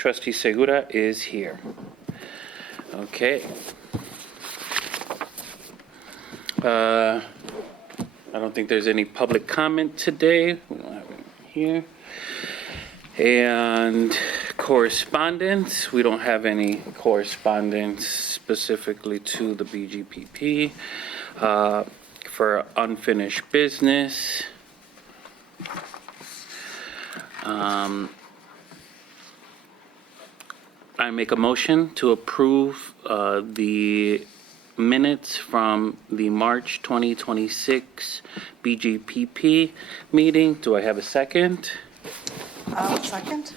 Trustee Segura is here. Okay. I don't think there's any public comment today. We don't have it here. And correspondence, we don't have any correspondence specifically to the BGPP. For unfinished business, I make a motion to approve the minutes from the March 2026 BGPP meeting. Do I have a second? Second.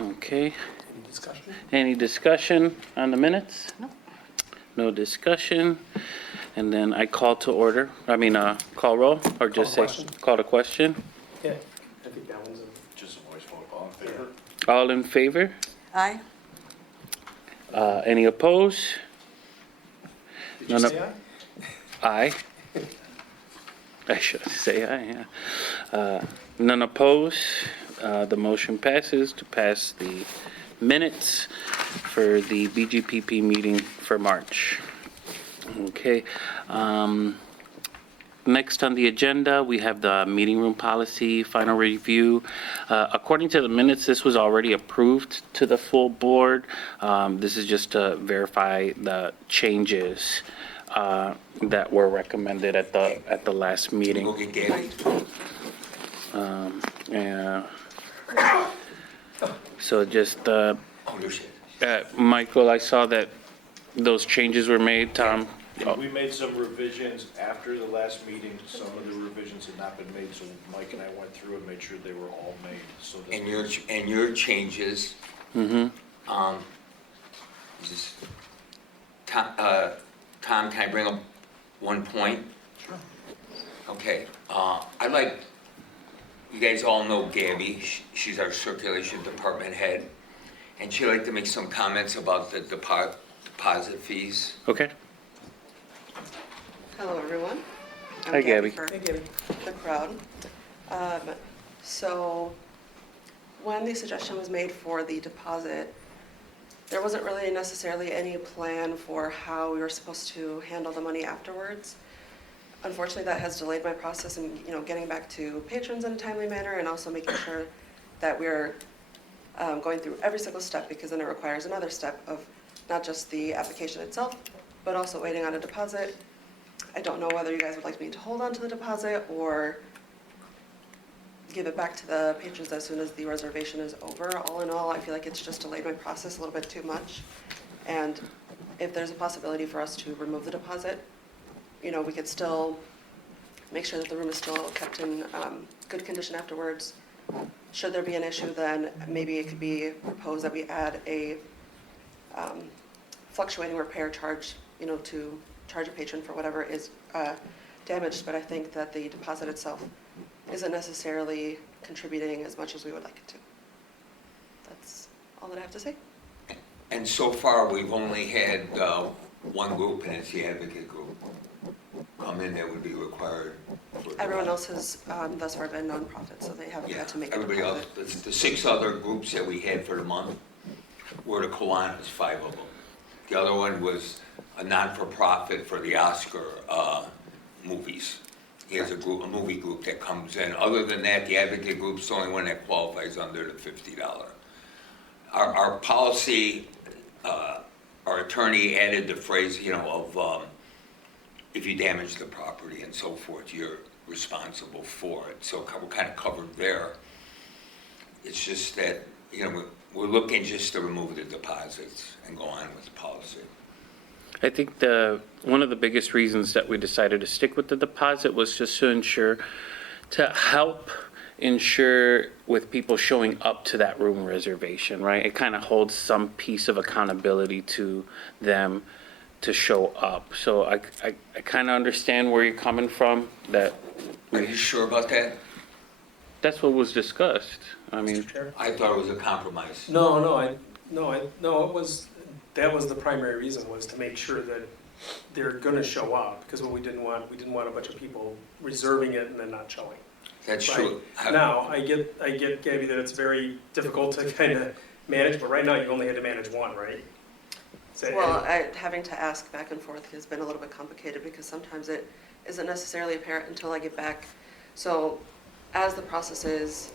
Okay. Any discussion? Any discussion on the minutes? No. No discussion. And then I call to order, call roll, or just say, question. call to question. Yeah, I think that one's just a voice vote. All in favor? All in favor? Aye. Any opposed? Did you No, no. say Aye. aye? I should say aye, yeah. None opposed. The motion passes to pass the minutes for the BGPP meeting for March. Okay. Next on the agenda, we have the meeting room policy final review. According to the minutes, this was already approved to the full board. This is just to verify the changes that were recommended at the last meeting. Look at Gabby. Yeah. So just, Oh, there she is. Michael, I saw that those changes were made. Tom? And we made some revisions after the last meeting. Some of the revisions had not been made, so Mike and I went through and made sure they were all made, so that. And your changes, Mm-hmm. just, Tom, can I bring up one point? Sure. Okay, you guys all know Gabby, she's our circulation department head, and she'd like to make some comments about the deposit fees. Okay. Hello, everyone. I'm Hi, Gabby. For Hey, Gabby. the crowd. So when the suggestion was made for the deposit, there wasn't really necessarily any plan for how we were supposed to handle the money afterwards. Unfortunately, that has delayed my process in, getting back to patrons in a timely manner and also making sure that we're going through every single step, because then it requires another step of not just the application itself, but also waiting on a deposit. I don't know whether you guys would like me to hold on to the deposit or give it back to the patrons as soon as the reservation is over. All in all, I feel like it's just delayed my process a little bit too much. And if there's a possibility for us to remove the deposit, we could still make sure that the room is still kept in good condition afterwards. Should there be an issue, then maybe it could be proposed that we add a fluctuating repair charge, to charge a patron for whatever is damaged. But I think that the deposit itself isn't necessarily contributing as much as we would like it to. That's all that I have to say. And so far, we've only had one group, and it's the advocate group, come in that would be required. Everyone else has thus far been nonprofit, so they haven't Yeah, had to make a everybody else, deposit. the 6 other groups that we had for the month were the Kiwanis, 5 of them. The other one was a non-for-profit for the Oscar movies. He has a movie group that comes in. Other than that, the advocate group's the only one that qualifies under the $50. Our policy, our attorney added the phrase, of if you damage the property and so forth, you're responsible for it. So we're kind of covered there. It's just that, we're looking just to remove the deposits and go on with the policy. I think one of the biggest reasons that we decided to stick with the deposit was just to help ensure with people showing up to that room reservation, right? It kind of holds some piece of accountability to them to show up. So I kind of understand where you're coming from, that Are you sure about that? that's what was discussed. I mean, Mr. Chair? I thought it was a compromise. No, it was, that was the primary reason, was to make sure that they're gonna show up, because what we didn't want a bunch of people reserving it and then not showing. That's Right. true. Now, I get, Gabby, that it's very difficult to kind of manage, but right now you only had to manage one, right? So- Well, having to ask back and forth has been a little bit complicated because sometimes it isn't necessarily apparent until I get back. So as the process is,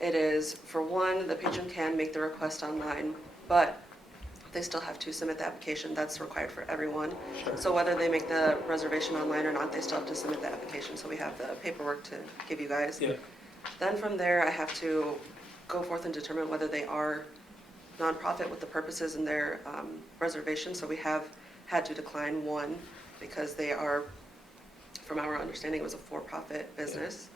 it is, for one, the patron can make the request online, but they still have to submit the application. That's required for everyone. Sure. So whether they make the reservation online or not, they still have to submit the application. So we have the paperwork to give you guys. Yeah, Then from there, I have to go forth and determine whether they are nonprofit with the purposes in their reservation. So we have had to decline one because they are, from our understanding, it was a for-profit business.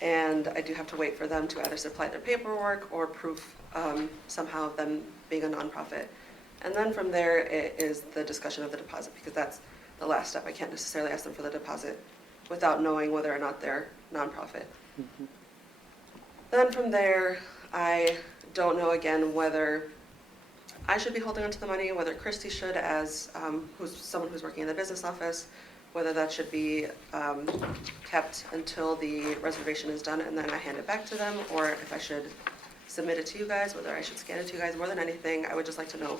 And I do have to wait for them to either supply their paperwork or proof somehow of them being a nonprofit. And then from there, it is the discussion of the deposit, because that's the last step. I can't necessarily ask them for the deposit without knowing whether or not they're nonprofit. Then from there, I don't know again whether I should be holding onto the money, whether Christy should as someone who's working in the business office, whether that should be kept until the reservation is done and then I hand it back to them, or if I should submit it to you guys, whether I should scan it to you guys. More than anything, I would just like to know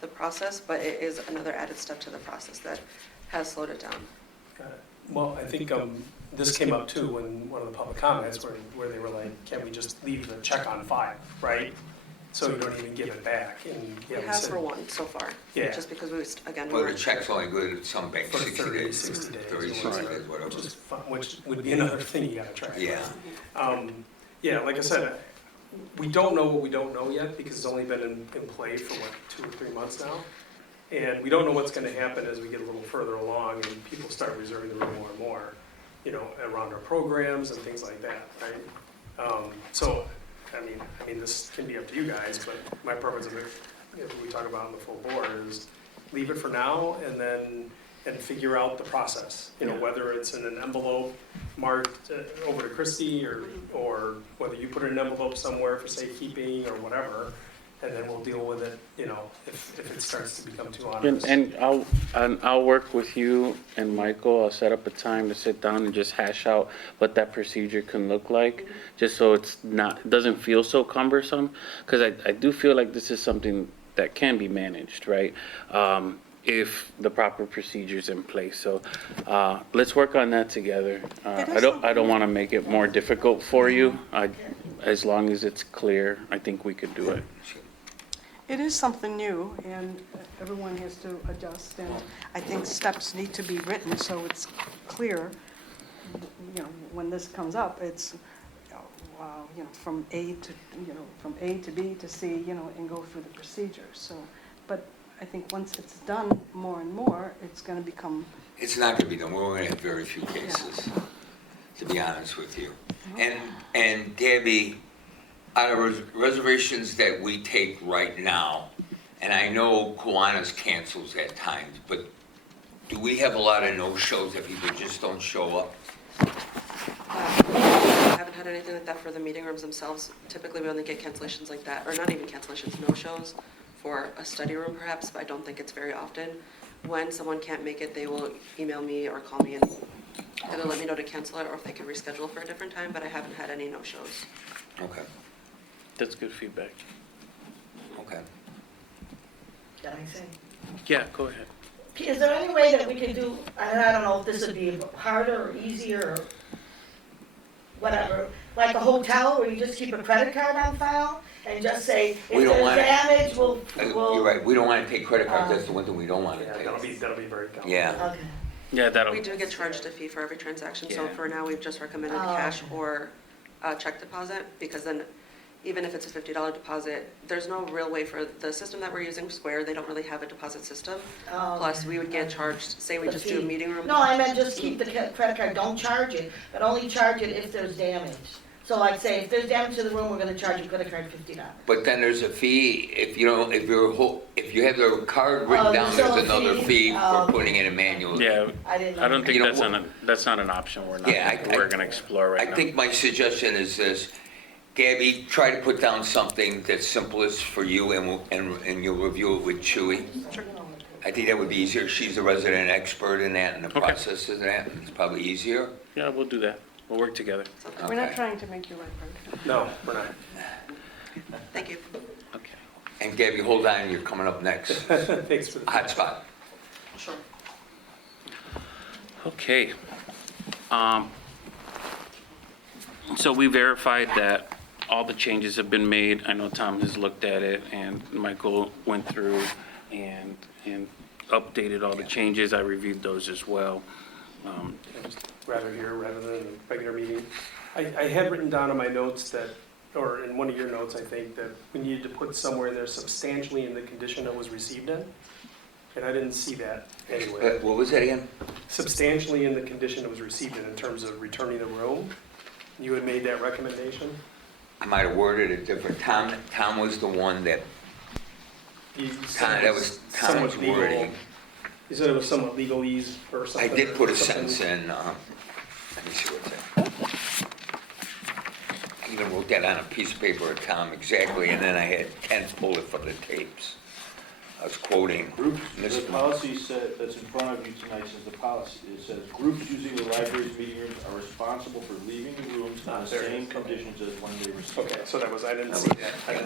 the process, but it is another added step to the process that has slowed it down. got it. Well, I think this came up too when one of the public comments where they were like, can we just leave the check on file, right? So you don't even give it back. And We yeah, have said for one so far. Yeah. Just because we, again, Well, we're, the check's only good at some banks, for 60 30, days. 60 days. 30, or 60 whatever, days, whatever. Which is fun, which would be another thing you gotta track. Yeah. Yeah, like I said, we don't know what we don't know yet because it's only been in play for what, 2 or 3 months now. And we don't know what's gonna happen as we get a little further along and people start reserving the room more and more, you know, around our programs and things like that, right? So, I mean, this can be up to you guys, but my preference is, we talk about in the full board, is leave it for now and figure out the process. You know, whether it's in an envelope marked over to Christie or whether you put it in an envelope somewhere for safekeeping or whatever, and then we'll deal with it, you know, if it starts to become too onerous. And I'll work with you and Michael. I'll set up a time to sit down and just hash out what that procedure can look like, just so it doesn't feel so cumbersome. Because I do feel like this is something that can be managed, right? If the proper procedure's in place. So let's work on that together. I don't want to make it more difficult for you. As long as it's clear, I think we could do it. It is something new, and everyone has to adjust, and I think steps need to be written so it's clear, you know, when this comes up, it's, you know, from A to B to C, you know, and go through the procedures, so, but I think once it's done more and more, it's gonna become, It's not gonna be done, we're gonna have very few cases, to be honest with you. And Gabby, out of reservations that we take right now, and I know Kiwanis cancels at times, but do we have a lot of no-shows that people just don't show up? I haven't had anything like that for the meeting rooms themselves. Typically, we only get cancellations like that, or not even cancellations, no-shows for a study room perhaps, but I don't think it's very often. When someone can't make it, they will email me or call me and either let me know to cancel it or if they can reschedule for a different time, but I haven't had any no-shows. Okay, That's good feedback. okay. Can I say? Yeah, go ahead. Is there any way that we could do, and I don't know if this would be harder or easier or whatever, like a hotel where you just keep a credit card on file and just say, if We don't there's want it. damage, we'll. You're right, we don't wanna take credit cards, that's the one thing we don't wanna Yeah, take. that'll be very complicated. Yeah, Okay. Yeah, that'll. We do get charged a fee for every transaction, so Yeah. for now, we've just recommended Oh, cash okay. or check deposit, because then even if it's a $50 deposit, there's no real way for the system that we're using, Square, they don't really have a deposit system. Oh, Plus, we would get okay. charged, say we The just do a fee. meeting room. No, I meant just keep the credit card, don't charge it, but only charge it if there's damage. So like say, if there's damage to the room, we're gonna charge your credit card $50. but then there's a fee, if you don't, if you have the card written Oh, down, there's there's still a another fee? fee Oh, for putting in a manual. Yeah, I didn't know. I don't think You know, that's not an option Yeah, we're gonna explore right I now. think my suggestion is this, Gabby, try to put down something that's simplest for you and you'll review it with Chewy. I think that would be easier. She's the resident expert in that and the Okay. process of that. It's probably easier. Yeah, we'll do that. We'll work together. We're not Okay. trying to make you life hard. No, we're not. Thank you. Okay. And Gabby, hold on, you're coming up next. Thanks for the. Hotspot. Sure. Okay. So we verified that all the changes have been made. I know Tom has looked at it, and Michael went through and updated all the changes. I reviewed those as well. Rather here, rather than a regular meeting. I had written down in my notes that, or in one of your notes, I think, that we needed to put somewhere in there substantially in the condition that was received in. And I didn't see that anywhere. What was that again? Substantially in the condition it was received in terms of returning the room. You had made that recommendation? I might have worded it different. Tom was the one that, You Tom, said that was Tom's somewhat legal- wording. You said it was somewhat legalese or I something? did put a or something? sentence in, let me see what's that. I even wrote that on a piece of paper at Tom exactly, and then I had 10 bullet for the tapes. I was quoting Groups, the Mr. policy said, that's in front of you tonight says the policy, it says, groups using the library's meeting rooms are responsible for leaving the rooms on the There it same is. Okay. conditions as when they received. Okay, so that was, I didn't That see was- that.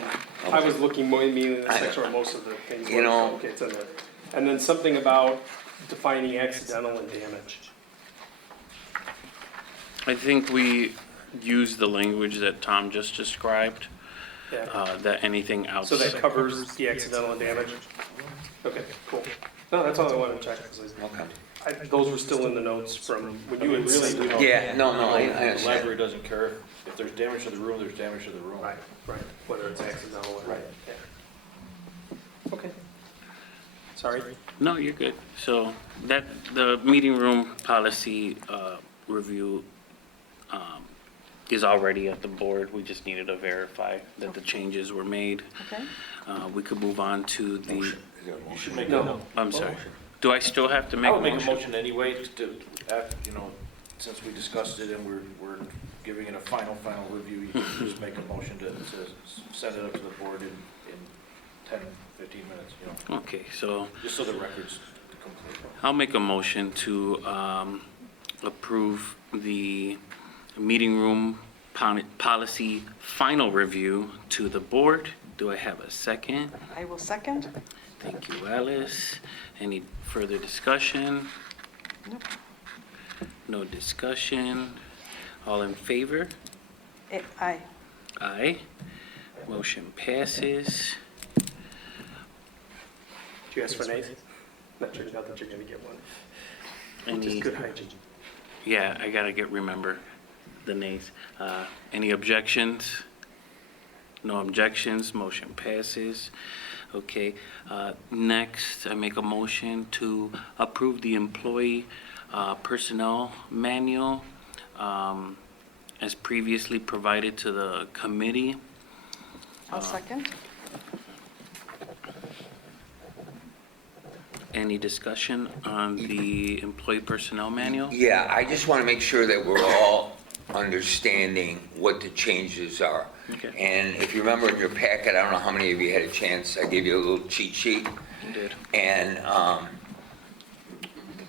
yeah. I was looking more mainly in the I section know. where most of the things You were. know- Okay, it's in there. And then something about defining accidental and damage. I think we used the language that Tom just described, Yeah. that anything So outside. that covers the accidental and damage? Okay, cool. No, that's all I wanted to check. Okay. Those were still in the notes from when you had Really, we don't. Yeah, no, I The understand. library doesn't care if there's damage to the room, there's damage to the room. Right, right, whether it's accidental or. Right. Yeah. Okay. Sorry. No, you're good. So that, the meeting room policy review is already at the board. We just needed to verify that the changes were made. Okay? We could move on to the, Motion. Is there a You motion? should make No. I'm sorry. Do I still have to make I a would make a motion? motion anyway, to, you know, since we discussed it and we're giving it a final review, you can just make a motion to send it up to the board in 10, 15 minutes, you know, Okay, so just so the record's complete. I'll make a motion to approve the meeting room policy final review to the board. Do I have a second? I will second. Thank you, Alice. Any further discussion? Nope. No discussion. All in favor? Aye. Aye. Motion passes. Did you ask for nays? Not that you're gonna get one. Any, Just good hygiene. yeah, I gotta remember the nays. Any objections? No objections, motion passes. Okay, next, I make a motion to approve the employee personnel manual as previously provided to the committee. I'll second. Any discussion on the employee personnel manual? Yeah, I just want to make sure that we're all understanding what the changes are. Okay. And if you remember in your packet, I don't know how many of you had a chance, I gave you a little cheat sheet. You did. And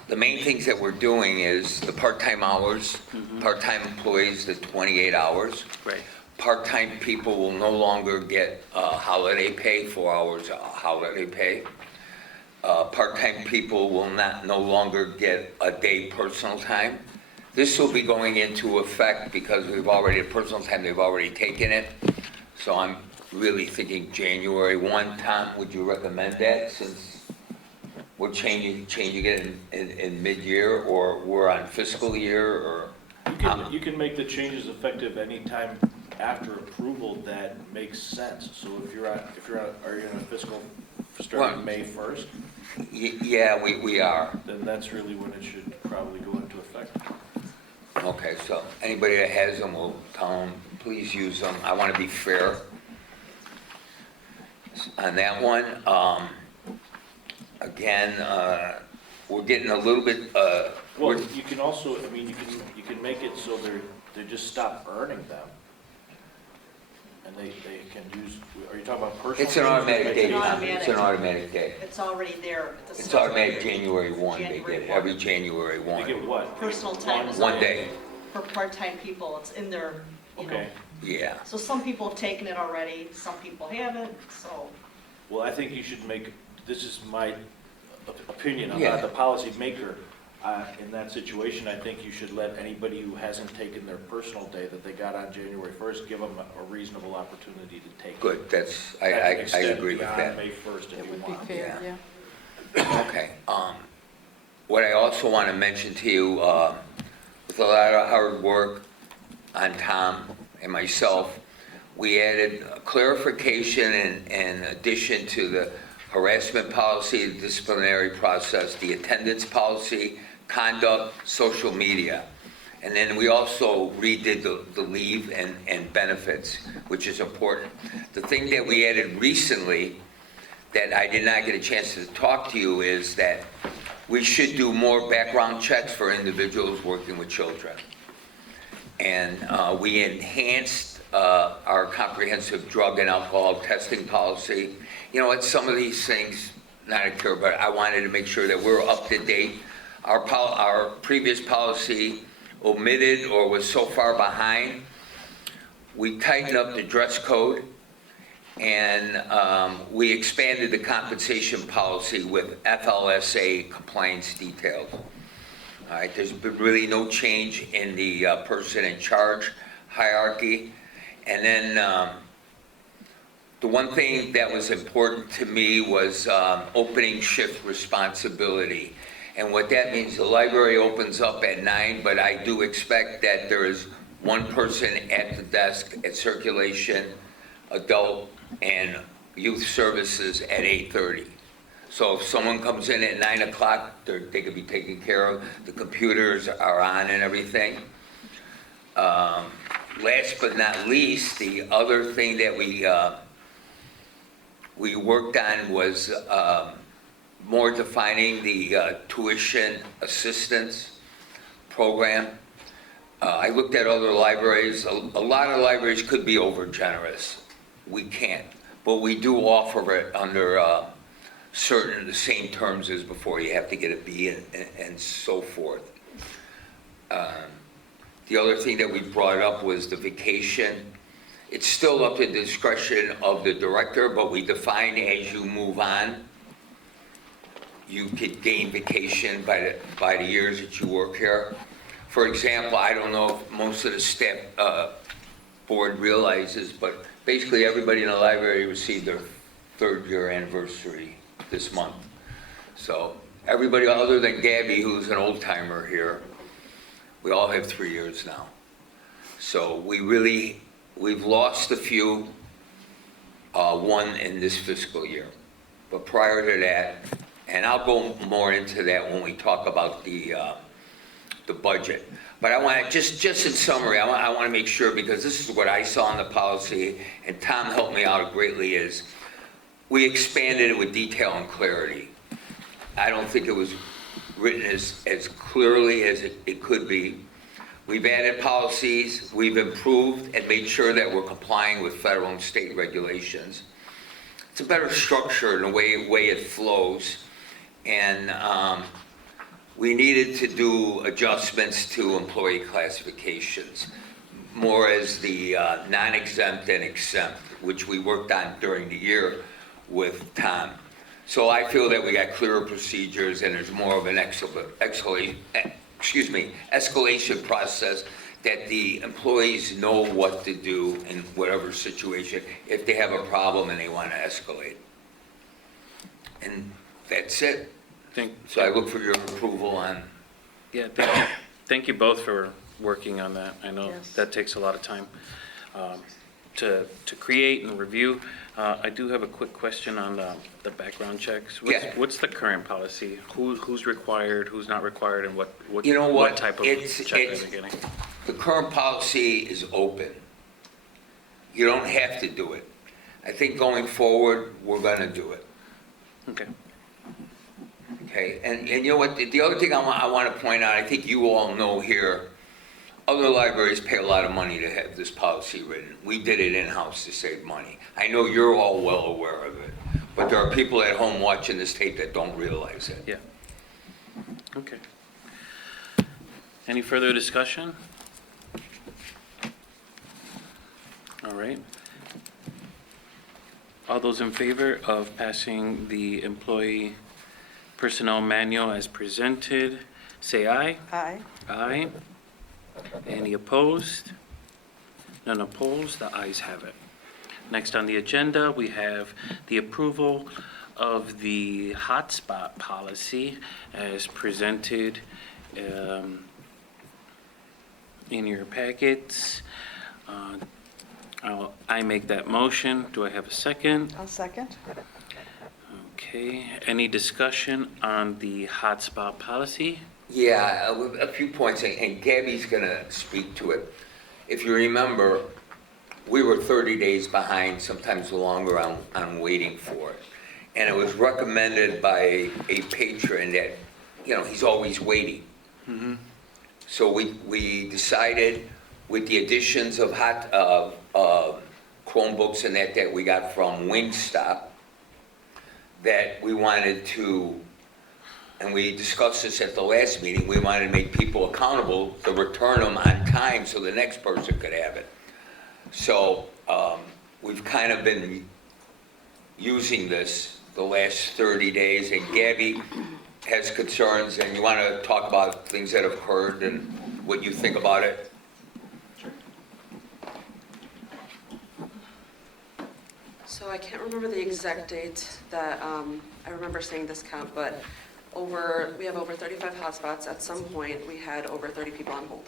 the main things that we're doing is the part-time hours, part-time employees, the 28 hours. Right. Part-time people will no longer get holiday pay, 4 hours holiday pay. Part-time people will no longer get a day personal time. This will be going into effect because we've already, personal time, they've already taken it. So I'm really thinking January 1. Tom, would you recommend that since we're changing it in mid-year, or we're on fiscal year, or? You can make the changes effective anytime after approval that makes sense. So if you're are you in a fiscal starting May 1st? Yeah, we are. Then that's really when it should probably go into effect. Okay, so anybody that has them will tell them, please use them. I want to be fair on that one. Again, we're getting a little bit, Well, you can also, I mean, you can make it so they just stop earning them. And they can use, are you talking about personal? It's an automatic day, It's an Tom. It's an automatic day. It's already there. at the It's start. automatic January 1, they January get it, 1. every January They 1. get what? Personal time is One on- day, For part-time people, it's in their, you know. Okay. yeah. So some people have taken it already, some people haven't, so. Well, I think you should make, this is my opinion, I'm Yeah. not the policy maker. In that situation, I think you should let anybody who hasn't taken their personal day that they got on January 1st, give them a reasonable opportunity to take it. Good, that's, That can I extend agree with beyond that. May 1st if It you would be want. fair, Yeah. yeah. Okay, what I also want to mention to you, with a lot of hard work on Tom and myself, we added clarification in addition to the harassment policy, the disciplinary process, the attendance policy, conduct, social media. And then we also redid the leave and benefits, which is important. The thing that we added recently that I did not get a chance to talk to you is that we should do more background checks for individuals working with children. And we enhanced our comprehensive drug and alcohol testing policy. You know what, some of these things, not a cure, but I wanted to make sure that we're up to date. Our previous policy omitted or was so far behind. We tightened up the dress code, and we expanded the compensation policy with FLSA compliance details. All right, there's been really no change in the person in charge hierarchy. And then the one thing that was important to me was opening shift responsibility. And what that means, the library opens up at 9, but I do expect that there is one person at the desk at circulation, adult, and youth services at 8:30. So if someone comes in at 9 o'clock, they could be taken care of. The computers are on and everything. Last but not least, the other thing that we worked on was more defining the tuition assistance program. I looked at other libraries. A lot of libraries could be over generous. We can't, but we do offer it under the same terms as before. You have to get a B and so forth. The other thing that we brought up was the vacation. It's still up to the discretion of the director, but we define as you move on, you could gain vacation by the years that you work here. For example, I don't know if most of the staff board realizes, but basically everybody in the library received their 3rd year anniversary this month. So everybody other than Gabby, who's an old timer here, we all have 3 years now. So we've lost a few, one in this fiscal year. But prior to that, and I'll go more into that when we talk about the budget. But I want to, just in summary, I want to make sure, because this is what I saw in the policy, and Tom helped me out greatly, is we expanded it with detail and clarity. I don't think it was written as clearly as it could be. We've added policies, we've improved and made sure that we're complying with federal and state regulations. It's a better structure in the way it flows. And we needed to do adjustments to employee classifications, more as the non-exempt and exempt, which we worked on during the year with Tom. So I feel that we got clearer procedures and there's more of an escalation process, that the employees know what to do in whatever situation if they have a problem and they want to escalate. And that's it. So I look for your approval on. Yeah, thank you both for working on that. I know Yes. that takes a lot of time to create and review. I do have a quick question on the background checks. Yeah. What's the current policy? Who's required, who's not required, and what You know what? type of check are they getting? The current policy is open. You don't have to do it. I think going forward, we're gonna do it. Okay. Okay, and you know what, the other thing I want to point out, I think you all know here, other libraries pay a lot of money to have this policy written. We did it in-house to save money. I know you're all well aware of it, but there are people at home watching this tape that don't realize it. Yeah. Okay. Any further discussion? All right. All those in favor of passing the employee personnel manual as presented, say aye. Aye. Aye. Any opposed? None opposed, the ayes have it. Next on the agenda, we have the approval of the hotspot policy as presented in your packets. I make that motion. Do I have a second? I'll second. Okay, any discussion on the hotspot policy? Yeah, a few points, and Gabby's gonna speak to it. If you remember, we were 30 days behind, sometimes longer, on waiting for it. And it was recommended by a patron that, he's always waiting. So we decided, with the additions of Chromebooks and that we got from Wingstop, that we wanted to, and we discussed this at the last meeting, we wanted to make people accountable to return them on time so the next person could have it. So we've kind of been using this the last 30 days, and Gabby has concerns, and you want to talk about things that have occurred and what you think about it? So I can't remember the exact date that, I remember seeing this count, but we have over 35 hotspots. At some point, we had over 30 people on hold.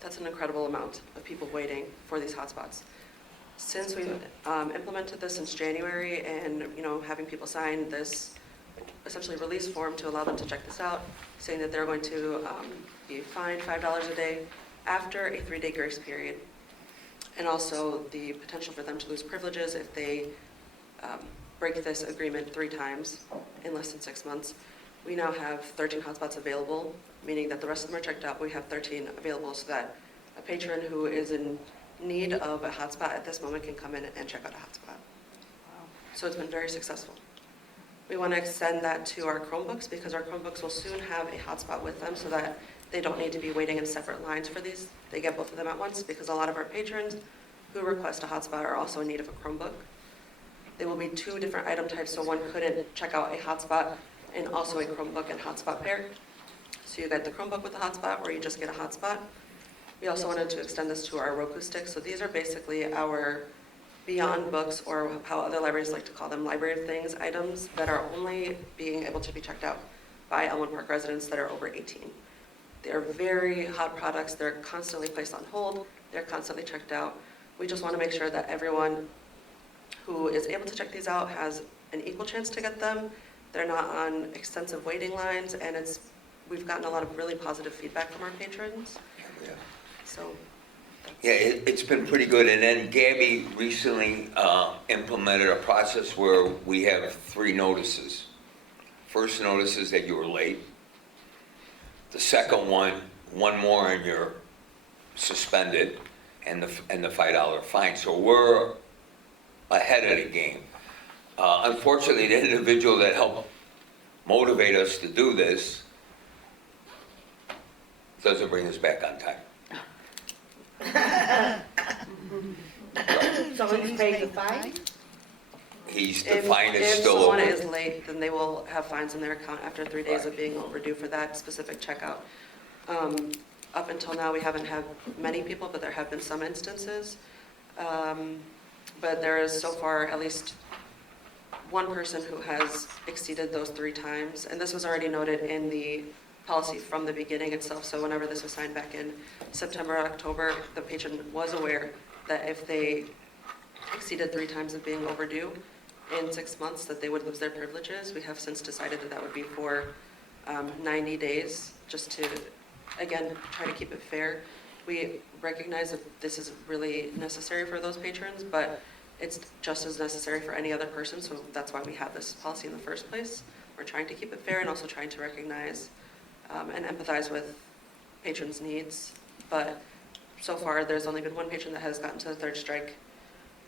That's an incredible amount of people waiting for these hotspots. Since we've implemented this since January and, having people sign this essentially release form to allow them to check this out, saying that they're going to be fined $5 a day after a 3-day grace period. And also the potential for them to lose privileges if they break this agreement 3 times in less than 6 months. We now have 13 hotspots available, meaning that the rest of them are checked out. We have 13 available so that a patron who is in need of a hotspot at this moment can come in and check out a hotspot. So it's been very successful. We want to extend that to our Chromebooks because our Chromebooks will soon have a hotspot with them so that they don't need to be waiting in separate lines for these. They get both of them at once because a lot of our patrons who request a hotspot are also in need of a Chromebook. They will be 2 different item types, so one couldn't check out a hotspot and also a Chromebook and hotspot pair. So you get the Chromebook with the hotspot or you just get a hotspot. We also wanted to extend this to our Roku sticks. So these are basically our beyond books, or how other libraries like to call them, library of things items that are only being able to be checked out by Elmwood Park residents that are over 18. They're very hot products. They're constantly placed on hold. They're constantly checked out. We just want to make sure that everyone who is able to check these out has an equal chance to get them. They're not on extensive waiting lines, and we've gotten a lot of really positive feedback from our patrons. Yeah. So. Yeah, it's been pretty good. And then Gabby recently implemented a process where we have 3 notices. First notice is that you were late. The second one more and you're suspended, and the $5 fine. So we're ahead of the game. Unfortunately, the individual that helped motivate us to do this doesn't bring us back on time. So he's paid the fine? The fine is If still someone open. is late, then they will have fines in their account after 3 days of being overdue for that specific checkout. Up until now, we haven't had many people, but there have been some instances. But there is so far at least one person who has exceeded those 3 times. And this was already noted in the policy from the beginning itself. So whenever this was signed back in September, October, the patron was aware that if they exceeded 3 times of being overdue in 6 months, that they would lose their privileges. We have since decided that that would be for 90 days, just to, again, try to keep it fair. We recognize that this is really necessary for those patrons, but it's just as necessary for any other person, so that's why we have this policy in the first place. We're trying to keep it fair and also trying to recognize and empathize with patrons' needs But so far, there's only been one patron that has gotten to the third strike.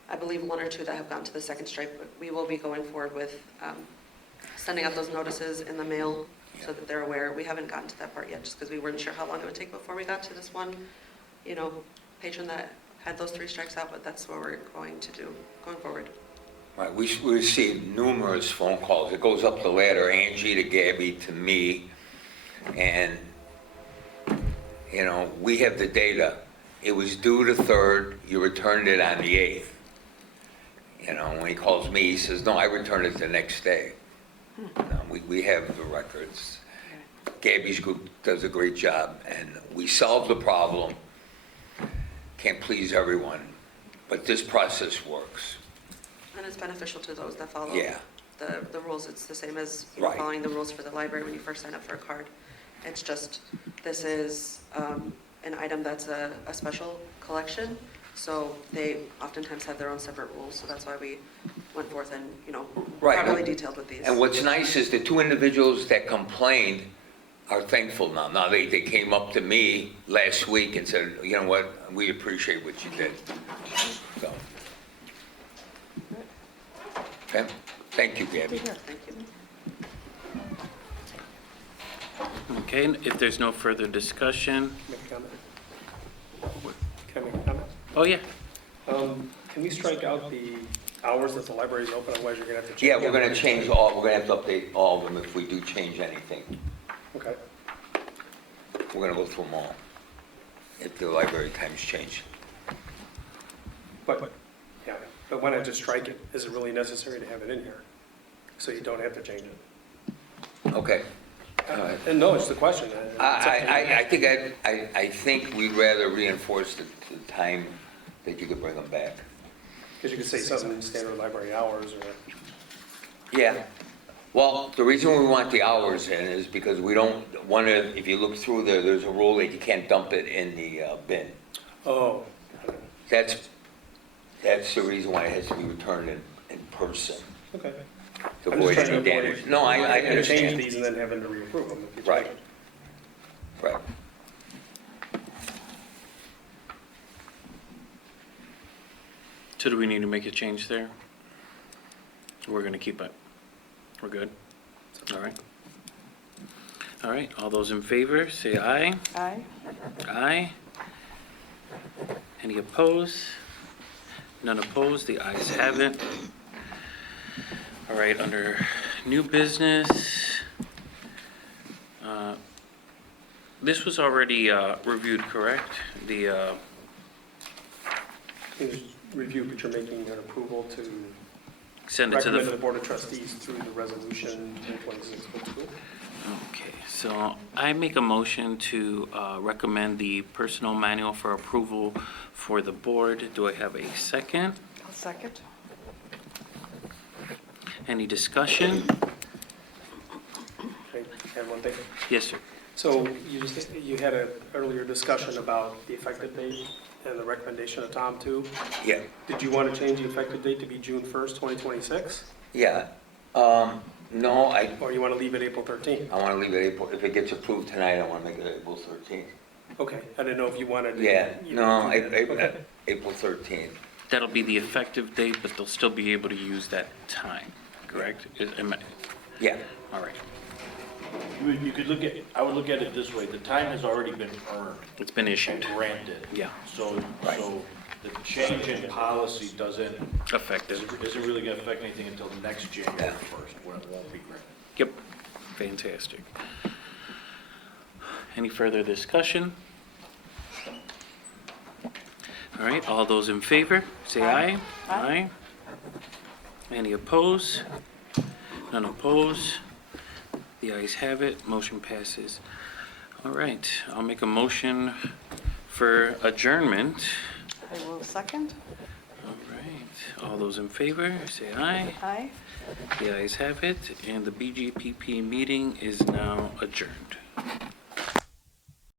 I believe one or two that have gotten to the second strike, but we will be going forward with sending out those notices in the mail so that they're aware. We haven't gotten to that part yet, just because we weren't sure how long it would take before we got to this one, patron that had those 3 strikes out, but that's what we're going to do going forward. Right, we received numerous phone calls. It goes up the ladder, Angie to Gabby to me, and, we have the data. It was due the 3rd, you returned it on the 8th. When he calls me, he says, no, I returned it the next day. We have the records. Gabby's group does a great job, and we solved the problem. Can't please everyone, but this process works. And it's beneficial to those that follow Yeah. the rules. It's the same as Right. following the rules for the library when you first sign up for a card. It's just, this is an item that's a special collection, so they oftentimes have their own separate rules, so that's why we went forth and, Right. properly detailed with these. And what's nice is the 2 individuals that complained are thankful now. Now, they came up to me last week and said, you know what, we appreciate what you did. So. Okay, thank you, Gabby. Good here. Thank you. Okay, if there's no further discussion, Make a comment? Can I make a comment? oh yeah, Can we strike out the hours that the library is open, otherwise you're gonna have to change? Yeah, we're gonna change we're gonna have to update all of them if we do change anything. Okay. We're gonna go through them all, if the library times change. But why not just strike it? Is it really necessary to have it in here? So you don't have to change it? Okay, all right. And no, it's the question. I think we'd rather reinforce the time that you could bring them back. Because you could say something in standard library hours or, Yeah. Well, the reason we want the hours in is because we don't want to, if you look through there, there's a rule that you can't dump it in the bin. oh, That's the reason why it has to be returned in person, okay. to I'm just avoid trying to any avoid- damage. No, I Change understand. these and then having to reapprove them. if you change Right. them. Right. so do we need to make a change there? We're gonna keep it, we're good? All right. All right, all those in favor, say aye. Aye. Aye. Any opposed? None opposed, the ayes have it. All right, under new business, this was already reviewed, correct? The, Can you just review, but you're making an approval to send it to recommend to the, the Board of Trustees through the resolution 1026 for school? okay, so I make a motion to recommend the personnel manual for approval for the board. Do I have a second? I'll second. Any discussion? Okay, have one thing. Yes, sir. So you had an earlier discussion about the effective date and the recommendation of Tom too. Yeah, Did you want to change the effective date to be June 1st, 2026? yeah. No, Or you want to leave it April 13th? I want to leave it April, if it gets approved tonight, I want to make it April 13th. Okay, I didn't know if you wanted. Yeah, no, Okay. April 13th. That'll be the effective date, but they'll still be able to use that time, correct? Yeah, All right, You could look at, I would look at it this way, the time has already been earned it's been and issued, granted. yeah, So the change in policy isn't effective. really gonna affect anything until the next January 1st, when it won't be granted. Yep, fantastic. Any further discussion? All right, all those in favor, say aye. Aye. Any opposed? None opposed? The ayes have it, motion passes. All right, I'll make a motion for adjournment. I will second. All right, all those in favor, say aye. Aye. The ayes have it, and the BGPP meeting is now adjourned.